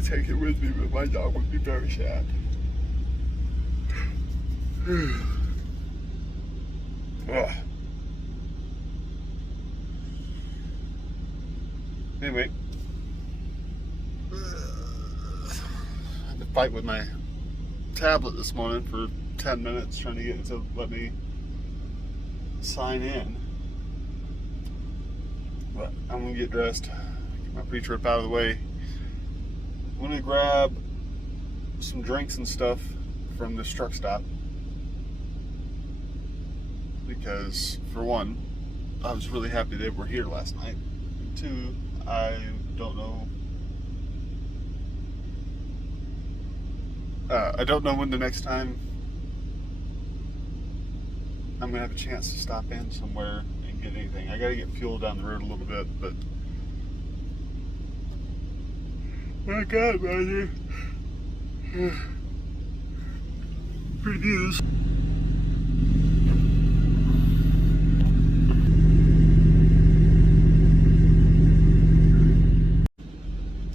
would take it with me, but my dog would be very sad. Anyway, I had to fight with my tablet this morning for 10 minutes trying to get it to let me sign in. But I'm gonna get dressed, get my pre-trip out of the way. I'm gonna grab some drinks and stuff from this truck stop because, for one, I was really happy they were here last night. And two, I don't know. I don't know when the next time I'm gonna have a chance to stop in somewhere and get anything. I gotta get fuel down the road a little bit, but my God, man, pretty news.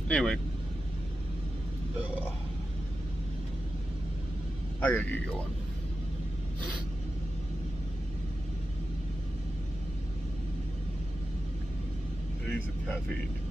Anyway, I gotta get going. Days of caffeine.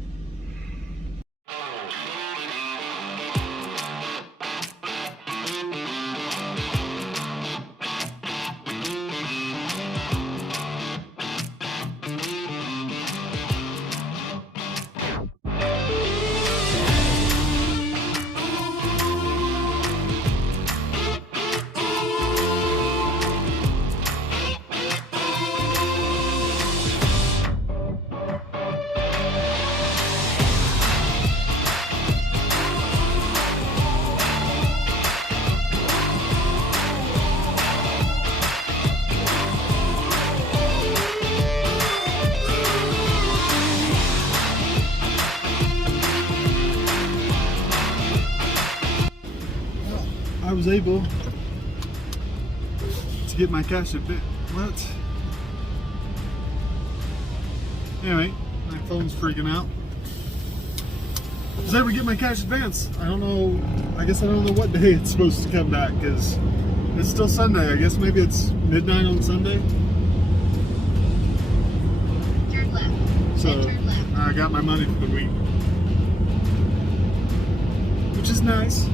I was able to get my cash advance. What? Anyway, my phone's freaking out. I was able to get my cash advance. I don't know. I guess I don't know what day it's supposed to come back because it's still Sunday. I guess maybe it's midnight on Sunday. Turn left. So Turn left. I got my money for the week, which is nice.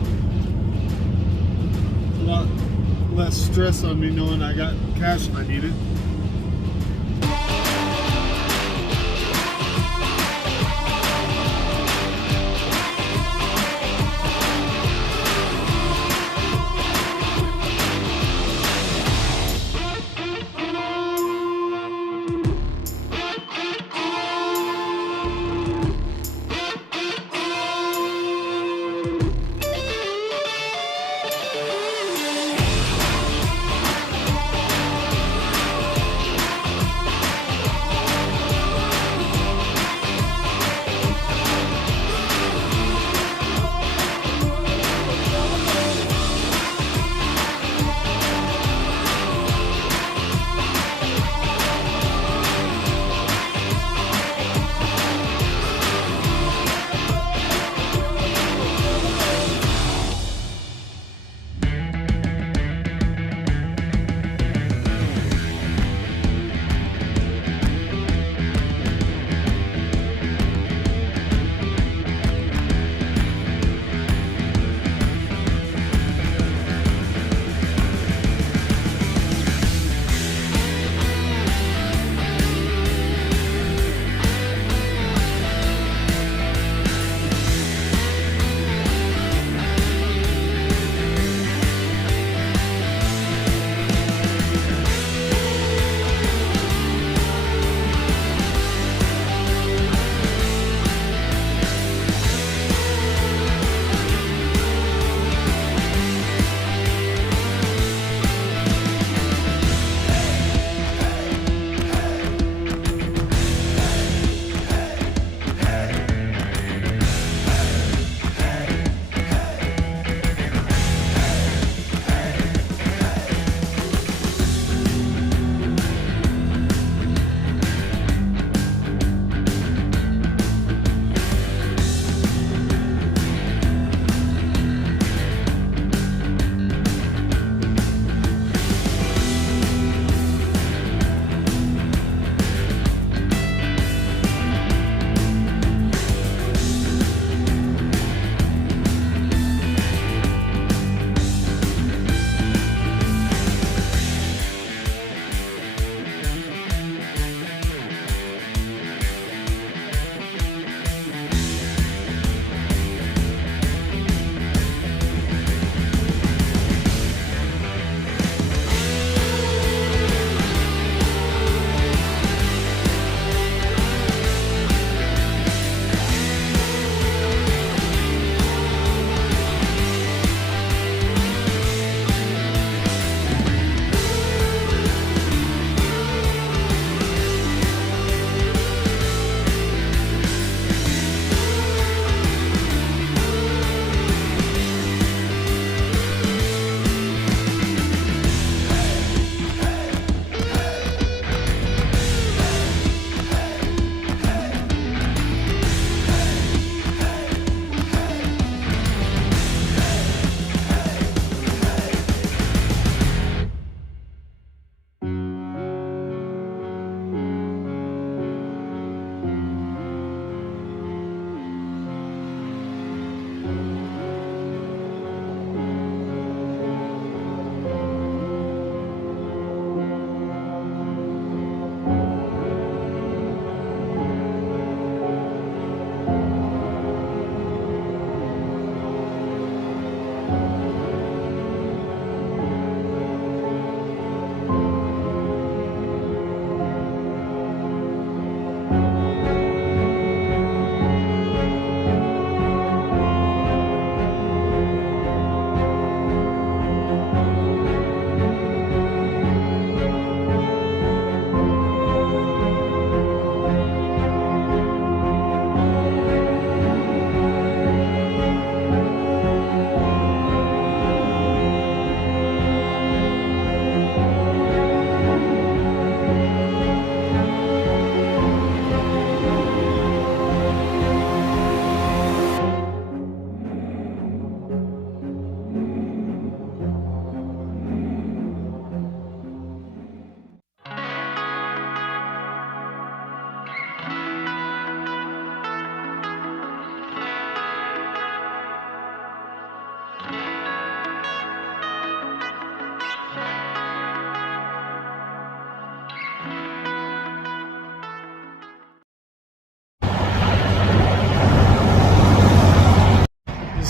A lot less stress on me knowing I got cash if I need it.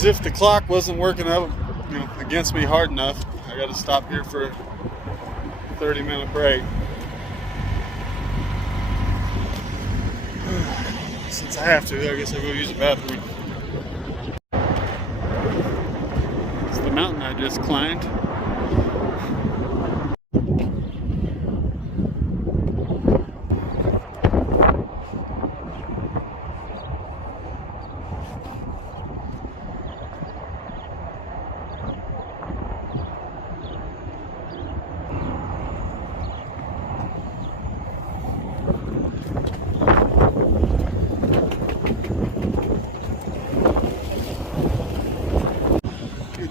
as if the clock wasn't working out, against me hard enough, I got to stop here for a 30-minute break. Since I have to, I guess I'll go use the bathroom. It's the mountain I just climbed.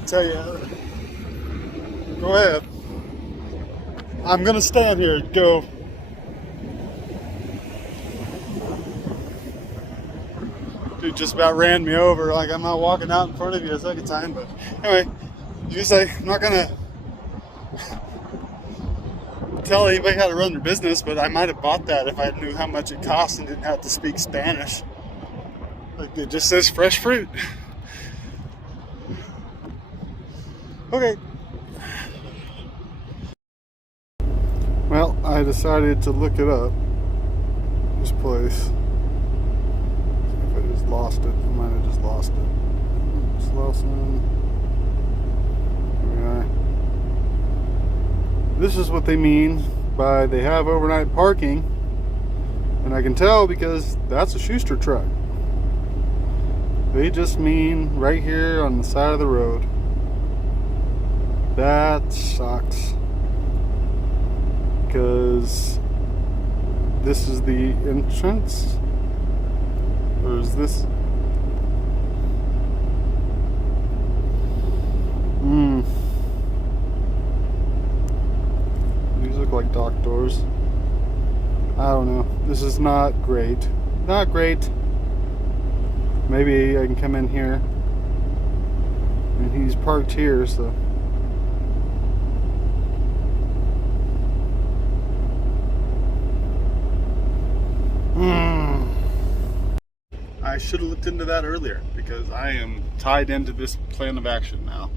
Tell you, go ahead. I'm gonna stand here. Go. Dude just about ran me over. Like I'm not walking out in front of you a second time, but anyway, you say I'm not gonna tell anybody how to run their business, but I might have bought that if I knew how much it cost and didn't have to speak Spanish. Like it just says fresh fruit. Okay. Well, I decided to look it up. This place. If I just lost it, I might have just lost it. Just lost it. Here we are. This is what they mean by they have overnight parking, and I can tell because that's a Schuster truck. They just mean right here on the side of the road. That sucks, because this is the entrance, or is this? These look like dock doors. I don't know. This is not great. Not great. Maybe I can come in here, and he's parked here, so. I should have looked into that earlier because I am tied into this plan of action now.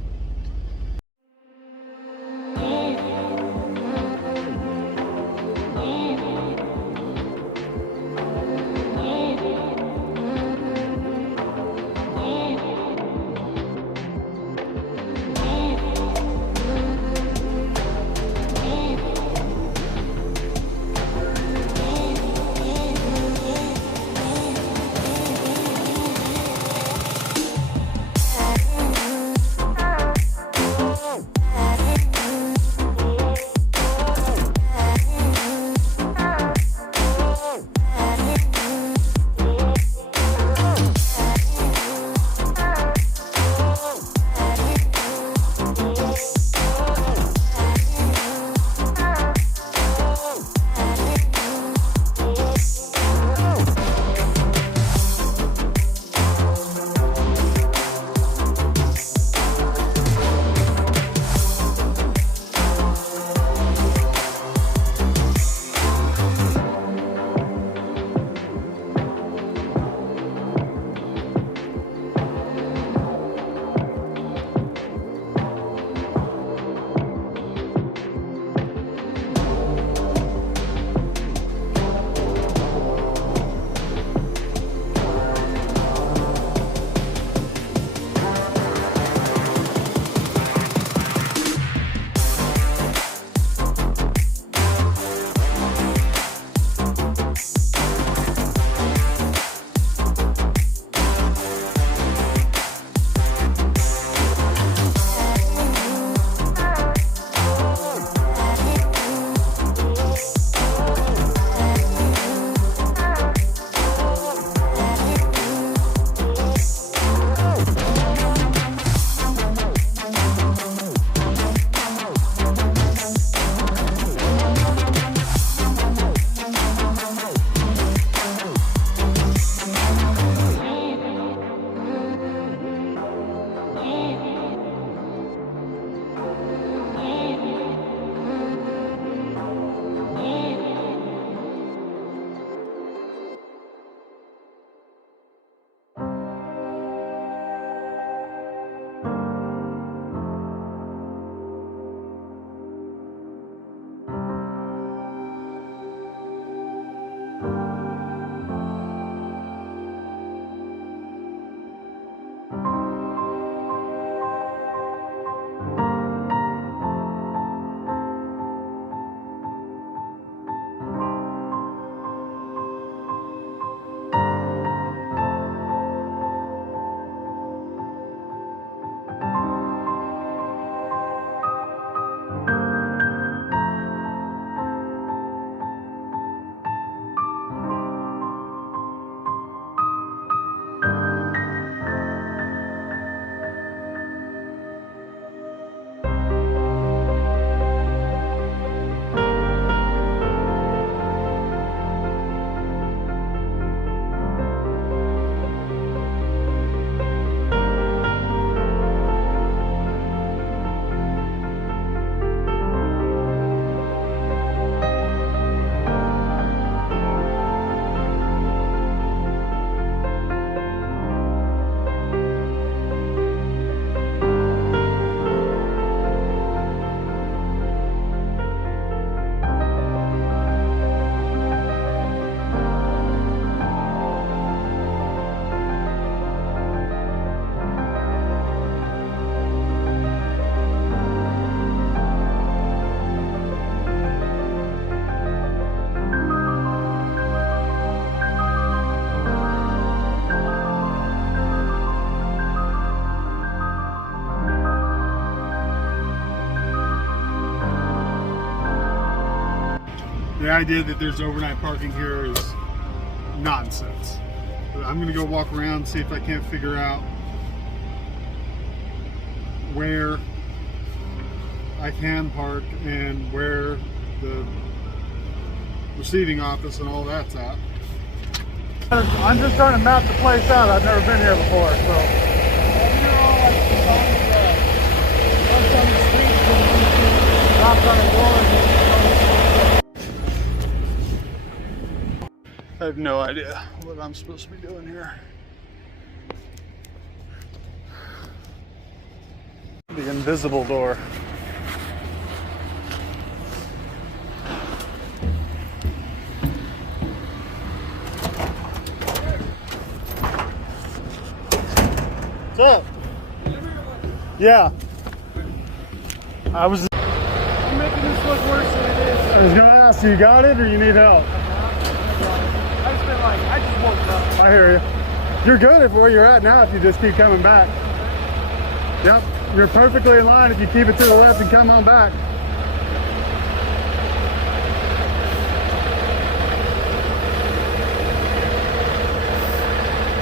the idea that there's overnight parking here is nonsense. But I'm gonna go walk around and see if I can't figure out where I can park and where the receiving office and all that's at. I'm just trying to map the place out. I've never been here before, so. I have no idea what I'm supposed to be doing here. The invisible door. What's up? Yeah. I'm making this look worse than it is. I was gonna ask you got it or you need help? I just woke up. I hear you. You're good at where you're at now if you just keep coming back. Yep, you're perfectly in line if you keep it to the left and come on back.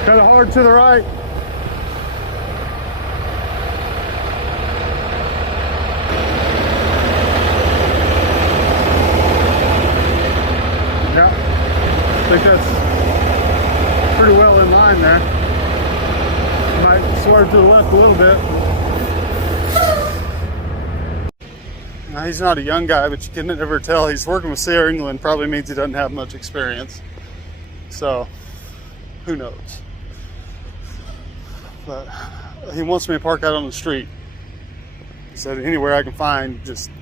Kind of hard to the right. Yeah, I think that's pretty well in line there. Might swerve to the left a little bit. Now, he's not a young guy, but you can never tell. He's working with Sierra England, probably means he doesn't have much experience. So, who knows? But he wants me to park out on the street. He said anywhere I can find, just,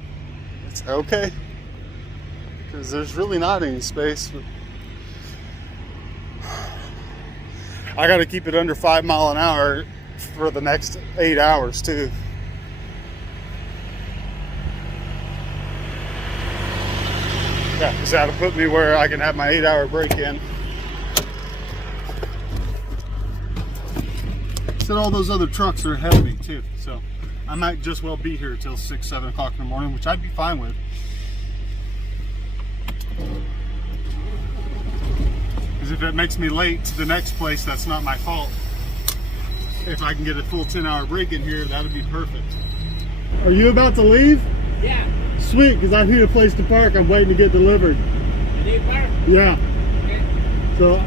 it's okay. Because there's really not any space. But I got to keep it under 5 miles an hour for the next 8 hours too. Yeah, because that'll put me where I can have my 8-hour break in. Said all those other trucks are ahead of me too, so I might just well be here till 6, 7 o'clock in the morning, which I'd be fine with. Because if it makes me late to the next place, that's not my fault. If I can get a full 10-hour break in here, that'd be perfect. Are you about to leave? Yeah. Sweet, because I need a place to park. I'm waiting to get delivered. You need park? Yeah. Okay. So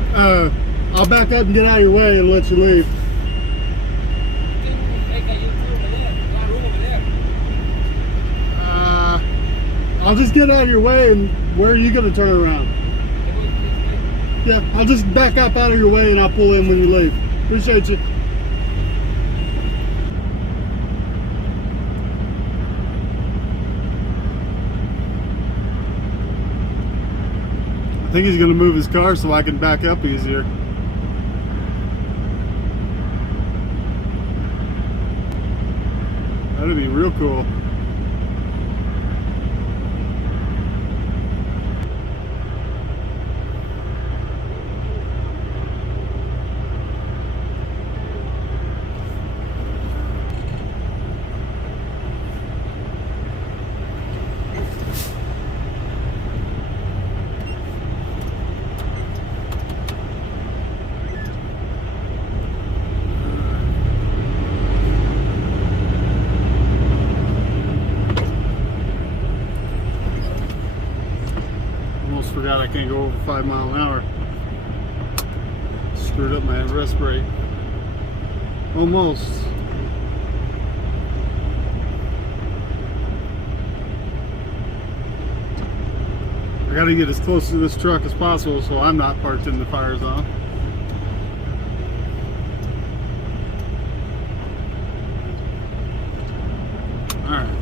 I'll back up and get out of your way and let you leave. I'll just get out of your way, and where are you going to turn around? Yeah, I'll just back up out of your way and I'll pull in when you leave. Appreciate you. I think he's going to move his car so I can back up easier. That'd be real cool. Forgot I can't go over 5 miles an hour. Screwed up my rest brake. Almost. I gotta get as close to this truck as possible so I'm not parked in the fire zone. Alright.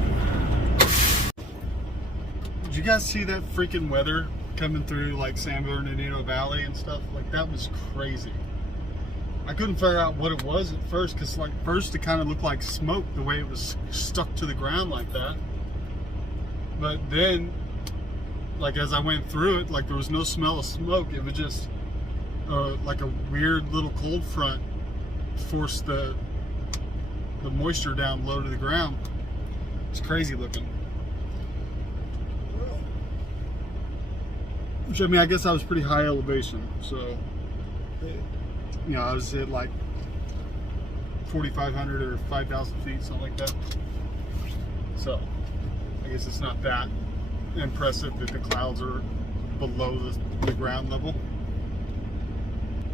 Did you guys see that freaking weather coming through like San Bernardino Valley and stuff? Like, that was crazy. I couldn't figure out what it was at first, because like first it kind of looked like smoke the way it was stuck to the ground like that, but then like as I went through it, like there was no smell of smoke. It was just like a weird little cold front forced the moisture down low to the ground. It's crazy looking. which I mean, I guess I was pretty high elevation. So, you know, I was at like 4,500 or 5,000 feet, something like that. So, I guess it's not that impressive that the clouds are below the ground level.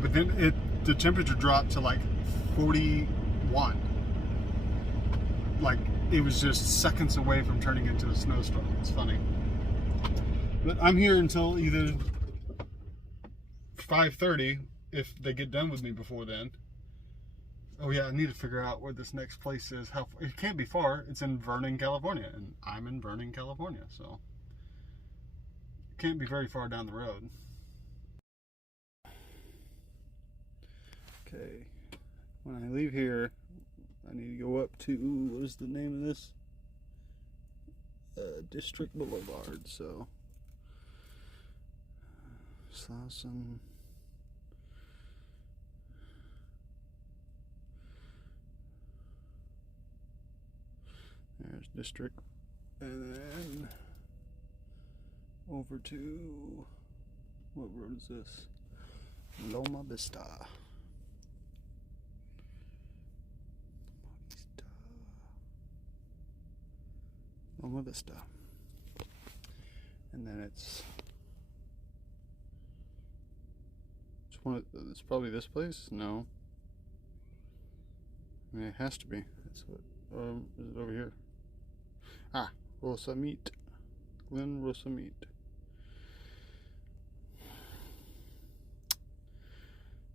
But then the temperature dropped to like 41. Like, it was just seconds away from turning into a snowstorm. It's funny. But I'm here until either 5:30 if they get done with me before then. Oh yeah, I need to figure out where this next place is. It can't be far. It's in Vernon, California, and I'm in Vernon, California, so it can't be very far down the road. Okay, when I leave here, I need to go up to, what is the name of this? District Boulevard. So, Slauson. There's District, and then over to, what road is this? Loma Vista. Loma Vista. And then it's probably this place? No. I mean, it has to be. That's what, is it over here? Ah, Rosamete. Glen Rosamete.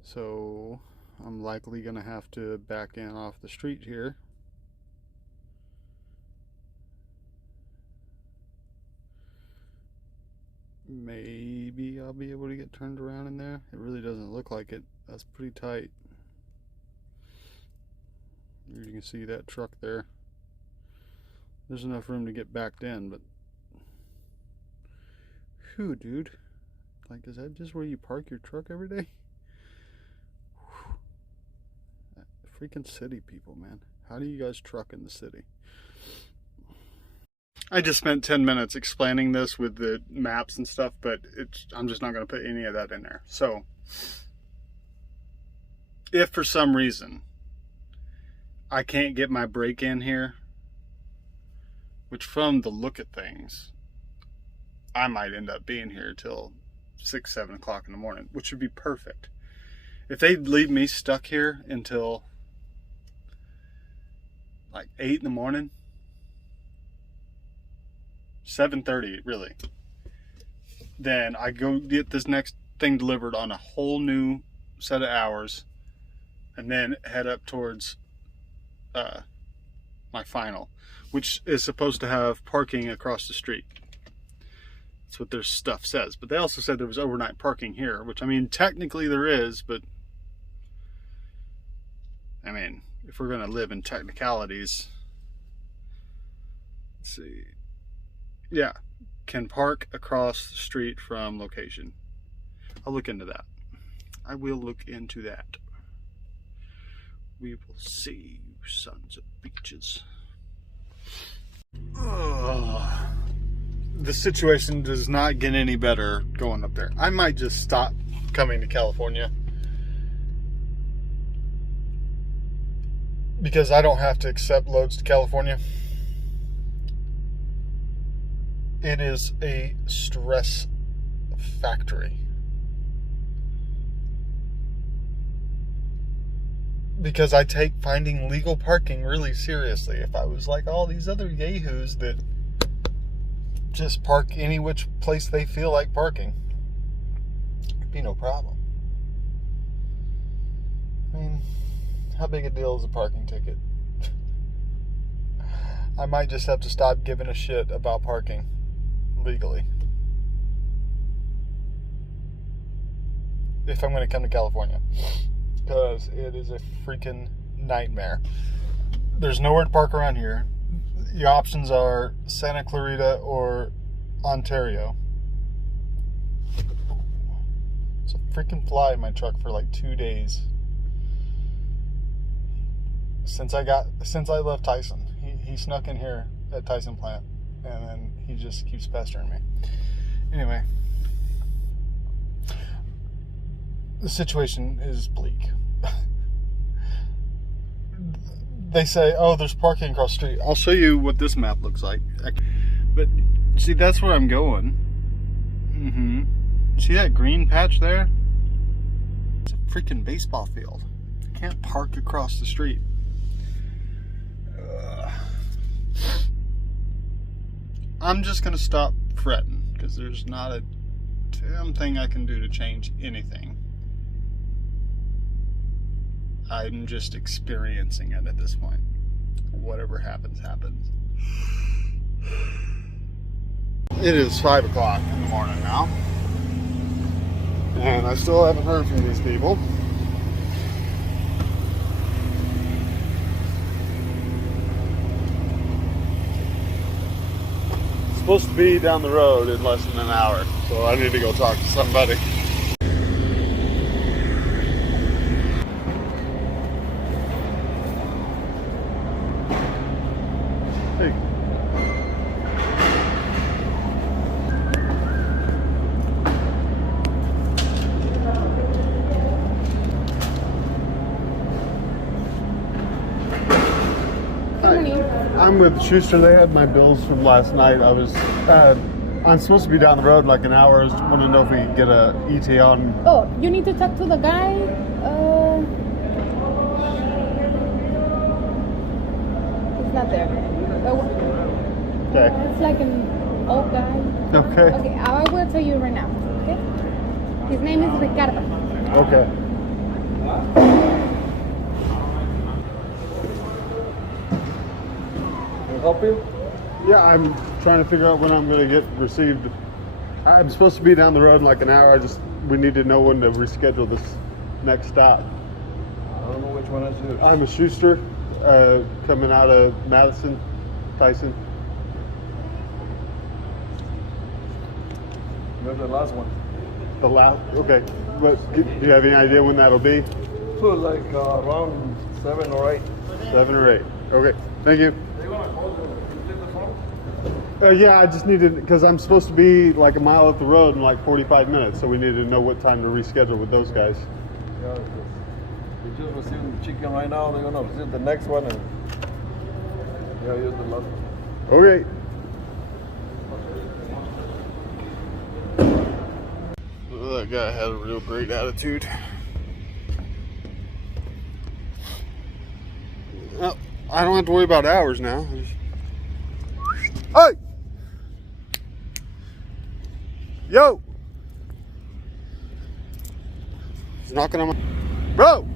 So, I'm likely going to have to back in off the street here. Maybe I'll be able to get turned around in there. It really doesn't look like it. That's pretty tight. You can see that truck there. There's enough room to get backed in, but whew, dude. Like, is that just where you park your truck every day? Whew. That freaking city people, man. How do you guys truck in the city? I just spent 10 minutes explaining this with the maps and stuff, but I'm just not going to put any of that in there. So, if for some reason I can't get my break in here, which from the look at things, I might end up being here till 6, 7 o'clock in the morning, which would be perfect. If they leave me stuck here until like 8 in the morning, 7:30 really, then I go get this next thing delivered on a whole new set of hours, and then head up towards my final, which is supposed to have parking across the street. That's what their stuff says. But they also said there was overnight parking here, which, I mean, technically there is, but I mean, if we're going to live in technicalities, let's see. Yeah, can park across the street from location. I'll look into that. I will look into that. We will see, you sons of bitches. The situation does not get any better going up there. I might just stop coming to California, because I don't have to accept loads to California. It is a stress factory. Because I take finding legal parking really seriously. If I was like all these other yahoos that just park any which place they feel like parking, it'd be no problem. I mean, how big a deal is a parking ticket? I might just have to stop giving a shit about parking legally if I'm going to come to California, because it is a freaking nightmare. There's nowhere to park around here. Your options are Santa Clarita or Ontario. It's a freaking fly in my truck for like 2 days since I left Tyson. He snuck in here at Tyson plant, and then he just keeps pestering me. Anyway, the situation is bleak. They say, oh, there's parking across the street. I'll show you what this map looks like. But see, that's where I'm going. See that green patch there? It's a freaking baseball field. I can't park across the street. I'm just gonna stop fretting because there's not a damn thing I can do to change anything. I'm just experiencing it at this point. Whatever happens, happens. It is 5 o'clock in the morning now, and I still haven't heard from these people. It's supposed to be down the road in less than an hour, so I need to go talk to somebody. Hey. I'm with Schuster. They had my bills from last night. I'm supposed to be down the road in like an hour. I just want to know if we can get a ETA on. Oh, you need to talk to the guy. He's not there. Okay. It's like an old guy. Okay. Okay, I will tell you right now. Okay. His name is Ricardo. Okay. Help you? Yeah, I'm trying to figure out when I'm going to get received. I'm supposed to be down the road in like an hour. We need to know when to reschedule this next stop. I don't know which one is yours. I'm a Schuster, coming out of Madison, Tyson. You're the last one. The last, okay. But do you have any idea when that'll be? So like around 7 or 8. 7 or 8. Okay, thank you. They want to call you. You take the phone? Yeah, I just needed, because I'm supposed to be like a mile up the road in like 45 minutes, so we need to know what time to reschedule with those guys. Yeah, because they just received the chicken right now. They're going to visit the next one and yeah, use the last one. Okay. That guy had a real great attitude. Well, I don't have to worry about hours now. Hey! Yo! He's knocking on my... Bro!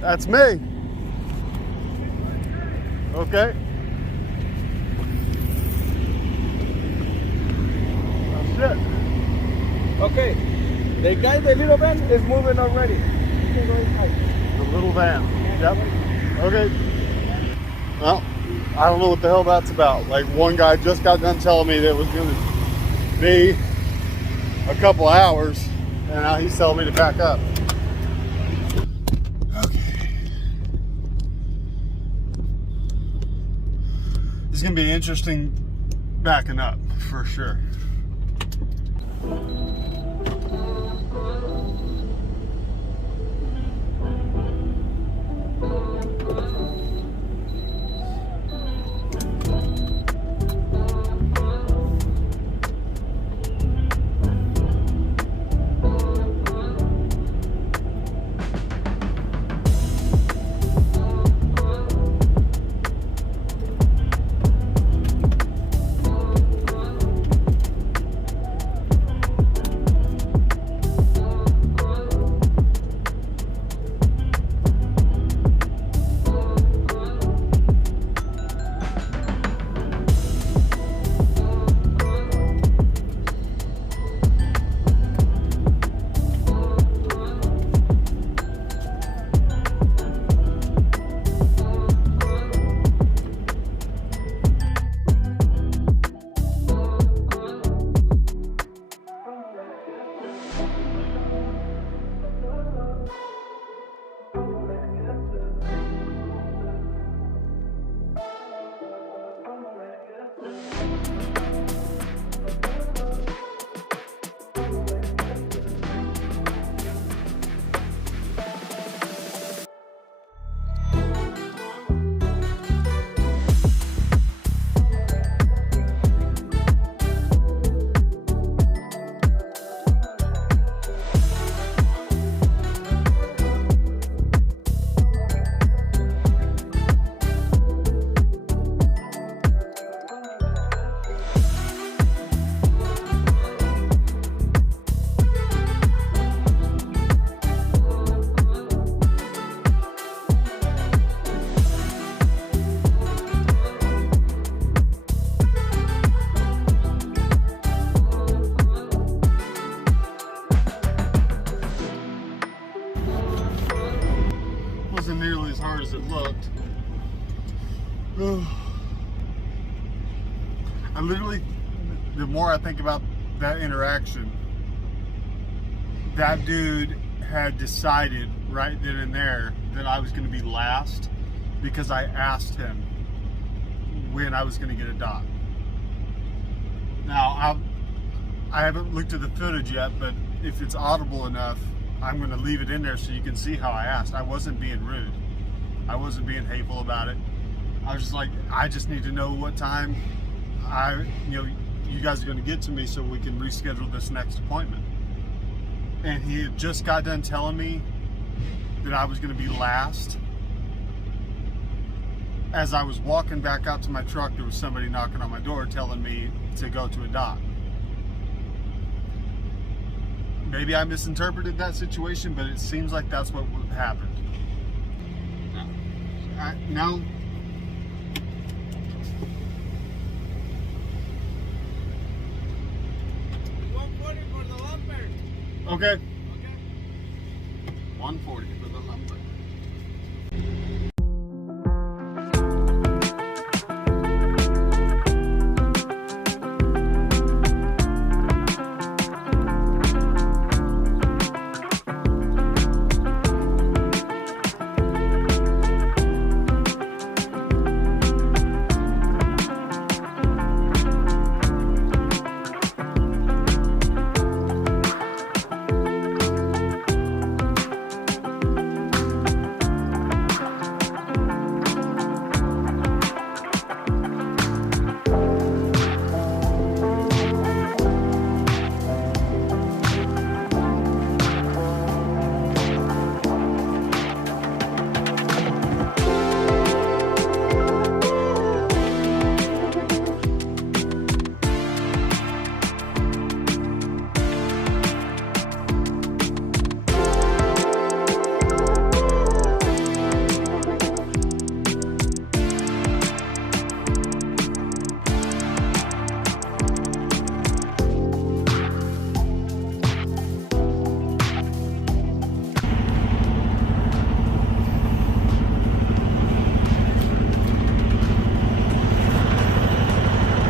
That's me. Okay. Oh, shit. Okay, the guy, the little van is moving already. You can go inside. The little van. Yep. Okay. Well, I don't know what the hell that's about. Like, one guy just got done telling me that it was going to be a couple hours, and now he's telling me to back up. Okay. It's going to be interesting backing up, for sure. I literally, the more I think about that interaction, that dude had decided right then and there that I was going to be last because I asked him when I was going to get a dot. Now, I haven't looked at the footage yet, but if it's audible enough, I'm going to leave it in there so you can see how I asked. I wasn't being rude. I wasn't being hateful about it. I was just like, I just need to know what time you guys are going to get to me so we can reschedule this next appointment. And he had just got done telling me that I was going to be last. As I was walking back out to my truck, there was somebody knocking on my door telling me to go to a dock. Maybe I misinterpreted that situation, but it seems like that's what happened. Now, 140 for the lumber. okay. 140 for the lumber.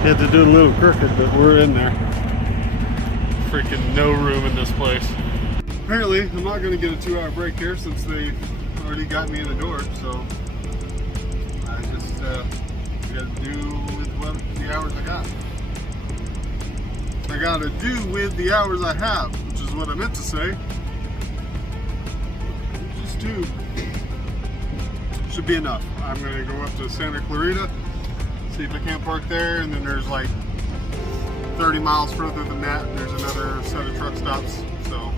Had to do a little crooked, but we're in there. Freaking no room in this place. Apparently, I'm not going to get a 2-hour break here since they already got me in the door, so I just got to do with the hours I got. I got to do with the hours I have, which is what I meant to say. Just do. Should be enough. I'm going to go up to Santa Clarita, see if I can't park there, and then there's like 30 miles further than that, there's another set of truck stops, so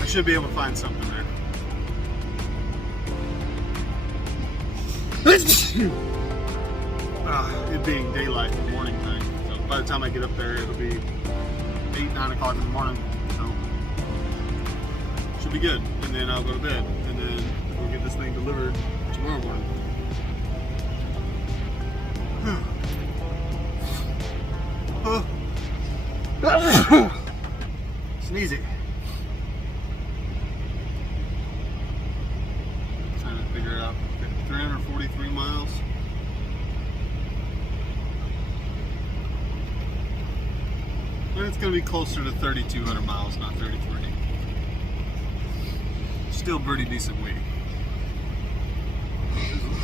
I should be able to find something there. It being daylight in the morning time, so by the time I get up there, it'll be 8, 9 o'clock in the morning, so should be good, and then I'll go to bed, and then we'll get this thing delivered tomorrow morning. Sneezy. Trying to figure it out. 343 miles. And it's going to be closer to 3,200 miles, not 33. Still pretty decent weight.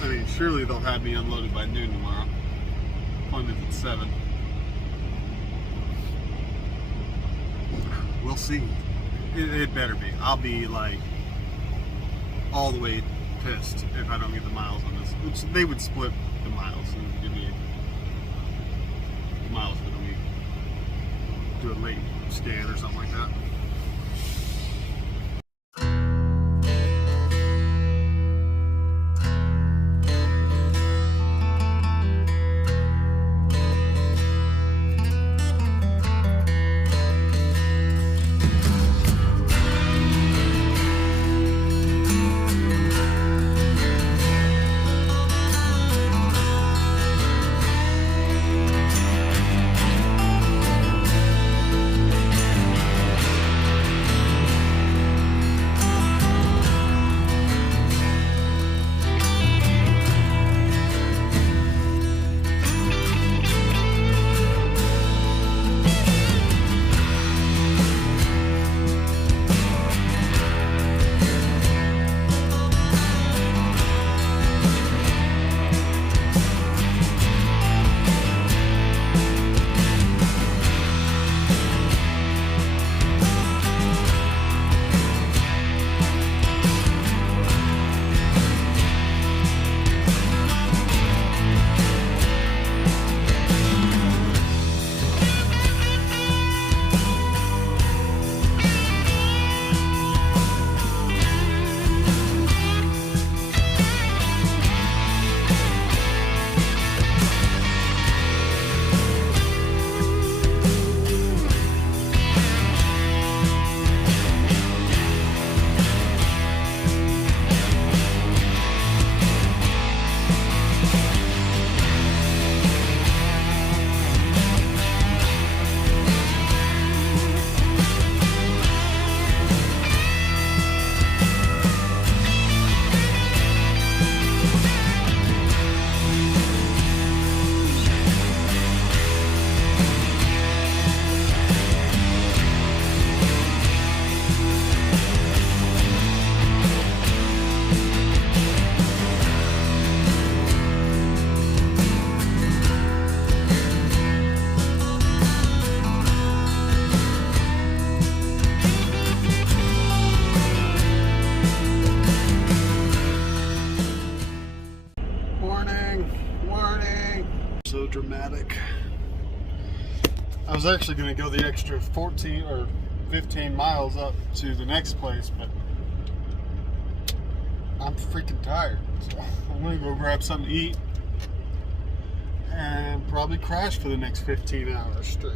I mean, surely they'll have me unloaded by noon tomorrow. Appointment's at 7. We'll see. It better be. I'll be like all the way pissed if I don't get the miles on this. Which they would split the miles and give me the miles for the week. Do a late scan or something like that. dramatic. I was actually going to go the extra 14 or 15 miles up to the next place, but I'm freaking tired. So I'm going to go grab something to eat and probably crash for the next 15 hours straight.